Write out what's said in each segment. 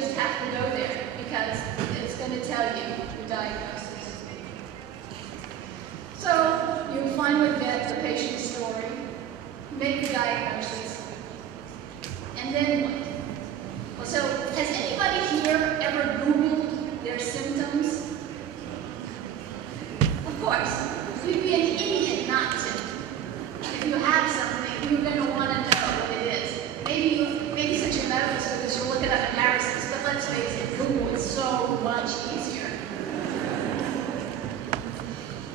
just have to go there because it's going to tell you your diagnosis. So you finally get the patient's story, make the diagnosis, and then what? Well, so has anybody here ever Googled their symptoms? Of course, you'd be an idiot not to. If you have something, you're going to want to know what it is. Maybe since you're medical students, you'll look it up in Harrison's, but let's face it, Google is so much easier.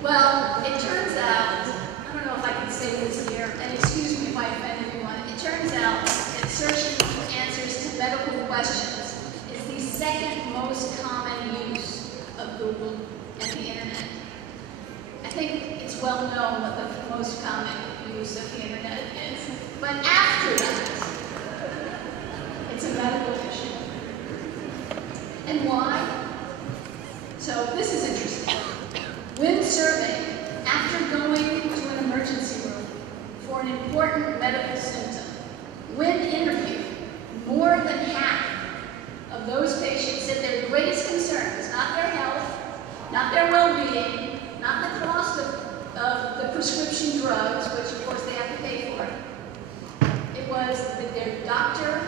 Well, it turns out, I don't know if I can say this here, and excuse me if I offend anyone, it turns out that searching for answers to medical questions is the second most common use of Google and the internet. I think it's well known what the most common use of the internet is. But after that, it's a medical issue. And why? So this is interesting. When surveyed, after going to an emergency room for an important medical symptom, when interviewed, more than half of those patients said their greatest concern was not their health, not their well-being, not the cost of the prescription drugs, which of course they have to pay for. It was that their doctor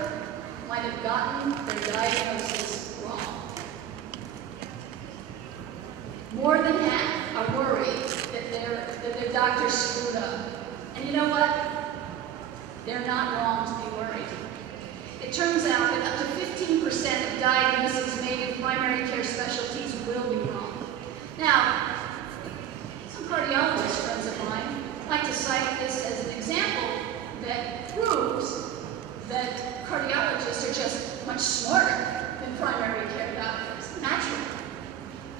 might have gotten their diagnosis wrong. More than half are worried that their doctor screwed up. And you know what? They're not wrong to be worried. It turns out that up to 15% of diagnoses made in primary care specialties will be wrong. Now, some cardiologist friends of mine like to cite this as an example that proves that cardiologists are just much smarter than primary care doctors, naturally,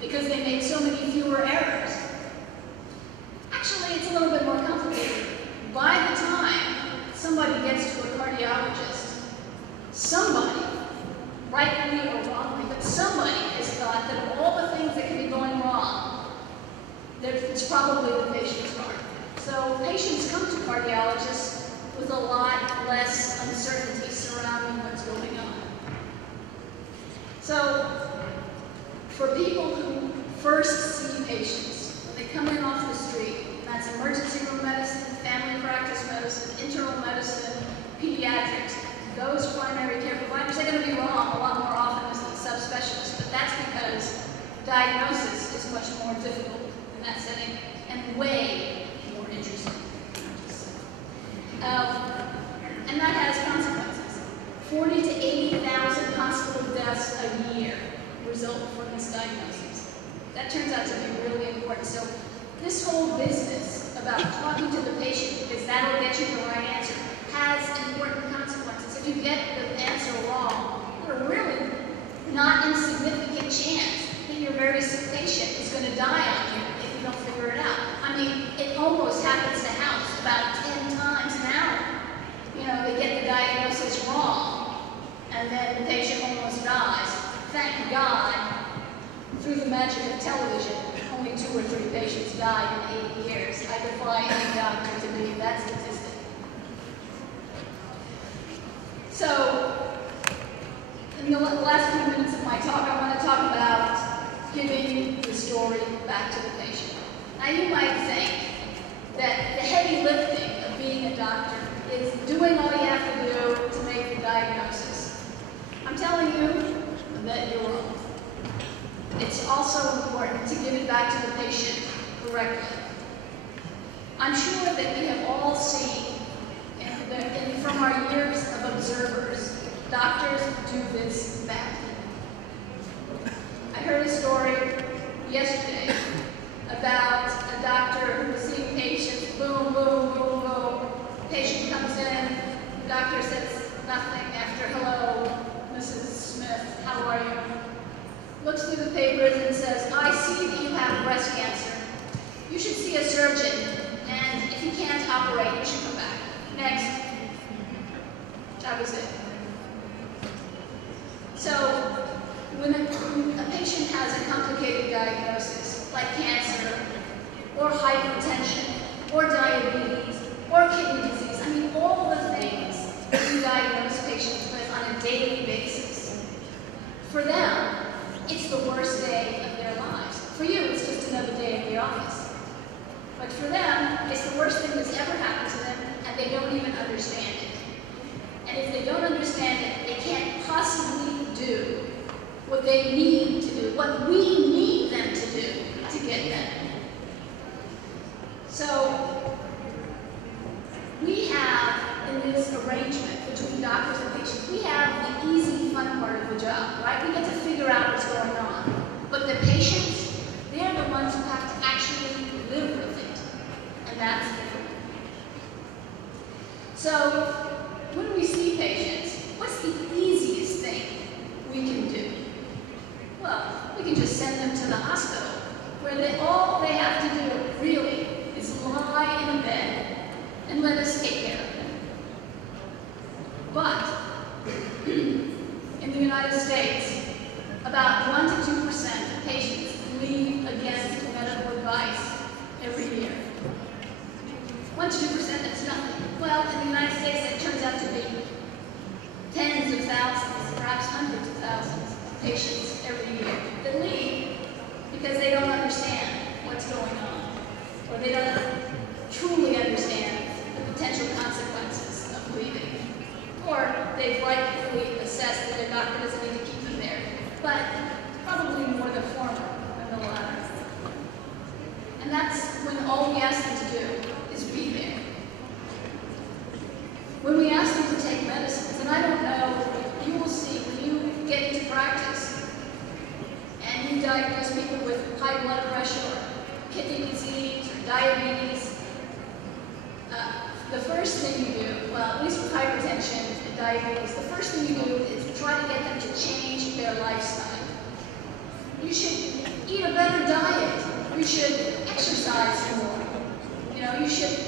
because they make so many fewer errors. Actually, it's a little bit more complicated. By the time somebody gets to a cardiologist, somebody, rightly or wrongly, but somebody has thought that of all the things that can be going wrong, it's probably the patient's heart. So patients come to cardiologists with a lot less uncertainty surrounding what's going on. So for people who first see patients, when they come in off the street, that's emergency room medicine, family practice medicine, internal medicine, pediatrics, those primary care providers, they're going to be wrong a lot more often than subspecialists, but that's because diagnosis is much more difficult in that setting and way more interesting. And that has consequences. 40 to 80,000 hospital deaths a year result from misdiagnosis. That turns out to be really important. So this whole business about talking to the patient, because that'll get you the right answer, has important consequences. If you get the answer wrong, there's a really not insignificant chance that your very sick patient is going to die on you if you don't figure it out. I mean, it almost happens to house about 10 times an hour. You know, they get the diagnosis wrong, and then the patient almost dies. Thank God, through the magic of television, only 2 or 3 patients died in 8 years. I defy any doctor to believe that statistic. So, in the last few minutes of my talk, I want to talk about giving the story back to the patient. Now, you might think that the heavy lifting of being a doctor is doing all you have to do to make the diagnosis. I'm telling you that you're wrong. It's also important to give it back to the patient correctly. I'm sure that we have all seen, from our years of observers, doctors do this badly. I heard a story yesterday about a doctor who was seeing patients, boom, boom, boom, boom. Patient comes in, the doctor says nothing after, hello, Mrs. Smith, how are you? Looks through the papers and says, I see that you have breast cancer. You should see a surgeon, and if you can't operate, you should come back. Next. That was it. So, when a patient has a complicated diagnosis, like cancer, or hypertension, or diabetes, or kidney disease, I mean, all the things that we diagnose patients with on a daily basis, For them, it's the worst day of their lives. For you, it's just another day at the office. But for them, it's the worst thing that's ever happened to them, and they don't even understand it. And if they don't understand it, they can't possibly do what they need to do, what we need them to do to get better. So, we have, in this arrangement between doctors and patients, we have the easy, fun part of the job, right? We get to figure out what's going on. But the patients, they're the ones who have to actually live with it. And that's different. So, when we see patients, what's the easiest thing we can do? Well, we can just send them to the hospital, where all they have to do really is lie in a bed and let us take care of them. But in the United States, about 1 to 2% of patients leave against medical advice every year. 1 to 2%, that's nothing. Well, in the United States, that turns out to be tens of thousands, perhaps hundreds of thousands of patients every year that leave because they don't understand what's going on, or they don't truly understand the potential consequences of leaving, or they've rightfully assessed that their doctor doesn't need to keep them there, but probably more the former than the latter. And that's when all we ask them to do is be there. When we ask them to take medicines, and I don't know, you will see when you get into practice and you diagnose people with high blood pressure or kidney disease or diabetes, the first thing you do, well, at least with hypertension and diabetes, the first thing you do is try to get them to change their lifestyle. You should eat a better diet. You should exercise more. You know, you should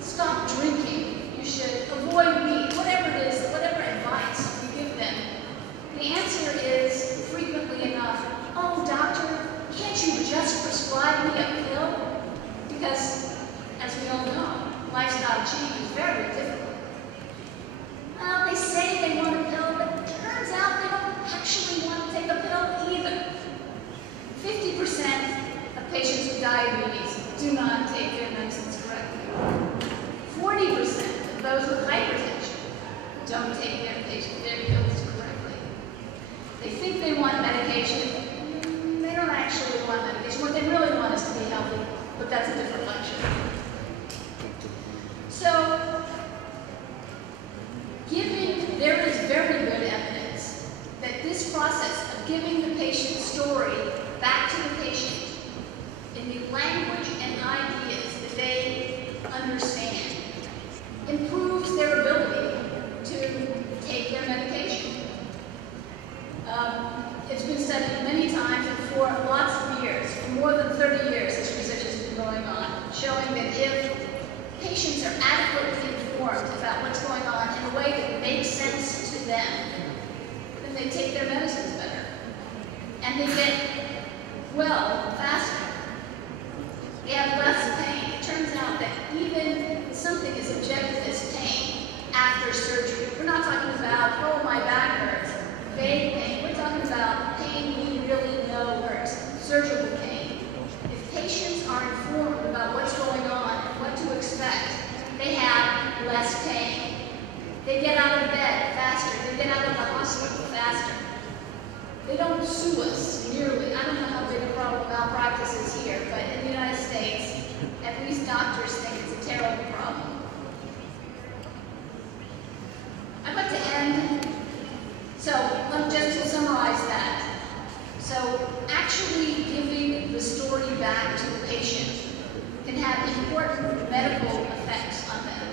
stop drinking. You should avoid meat, whatever it is, whatever advice you give them. The answer is frequently enough, oh, doctor, can't you just prescribe me a pill? Because, as we all know, lifestyle change is very difficult. Well, they say they want a pill, but it turns out they don't actually want to take a pill either. 50% of patients with diabetes do not take their medicines correctly. 40% of those with hypertension don't take their pills correctly. They think they want medication. They don't actually want medication. What they really want is to be healthy, but that's a different lecture. So, there is very good evidence that this process of giving the patient's story back to the patient in the language and ideas that they understand improves their ability to take their medication. It's been studied many times and for lots of years, for more than 30 years, this research has been going on, showing that if patients are adequately informed about what's going on in a way that makes sense to them, then they take their medicines better. And they get well faster. They have less pain. It turns out that even something as objective as pain after surgery, we're not talking about, oh, my back hurts, vague pain. We're talking about pain we really know hurts, surgical pain. If patients are informed about what's going on and what to expect, they have less pain. They get out of bed faster. They get out of the hospital faster. They don't sue us nearly. I don't know how big a problem malpractice is here, but in the United States, at least doctors think it's a terrible problem. I'd like to end, so just to summarize that. So actually giving the story back to the patient can have important medical effects on them.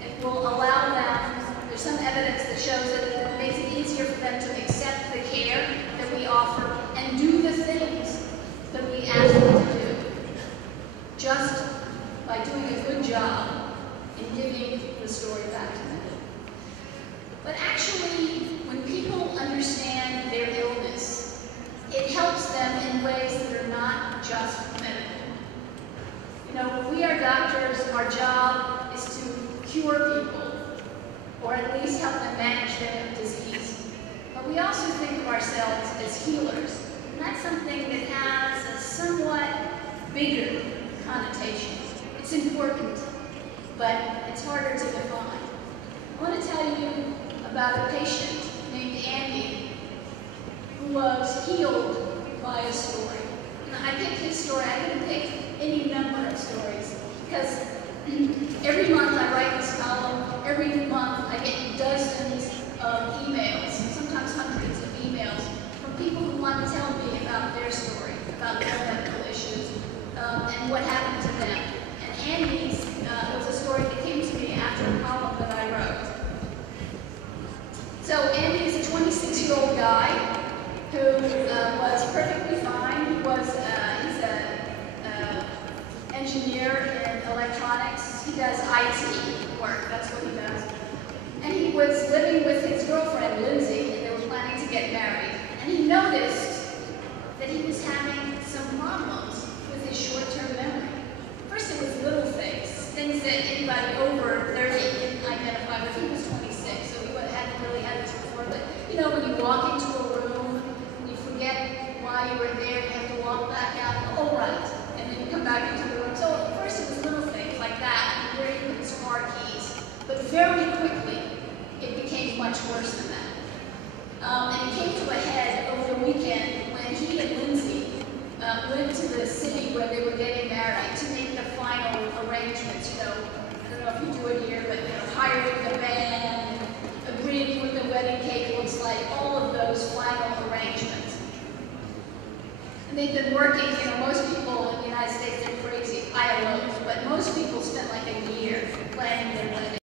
It will allow them, there's some evidence that shows that it makes it easier for them to accept the care that we offer and do the things that we ask them to do, just by doing a good job in giving the story back to them. But actually, when people understand their illness, it helps them in ways that are not just medical. You know, when we are doctors, our job is to cure people, or at least help them manage their disease. But we also think of ourselves as healers. And that's something that has a somewhat bigger connotation. It's important, but it's harder to define. I want to tell you about a patient named Andy who was healed by a story. And I picked his story. I didn't pick any number of stories because every month I write this column. Every month I get dozens of emails, sometimes hundreds of emails, from people who want to tell me about their story, about their medical issues, and what happened to them. And Andy's was a story that came to me after a column that I wrote. So Andy is a 26-year-old guy who was perfectly fine. He's an engineer in electronics. He does IT work. That's what he does. And he was living with his girlfriend, Lindsay, and they were planning to get married. And he noticed that he was having some problems with his short-term memory. First, it was little things that anybody over 30 can identify with. He was 26, so he hadn't really had this before. But you know, when you walk into a room, you forget why you were there, you have to walk back out, oh right, and then you come back into the room. So at first it was little things like that, where he put his car keys. But very quickly, it became much worse than that. And it came to a head over the weekend when he and Lindsay went to the city where they were getting married to make the final arrangements. You know, I don't know if you do it here, but you know, hiring the band, agreeing what the wedding cake looks like, all of those final arrangements. And they've been working, you know, most people in the United States, they're crazy, I eloped, but most people spend like a year planning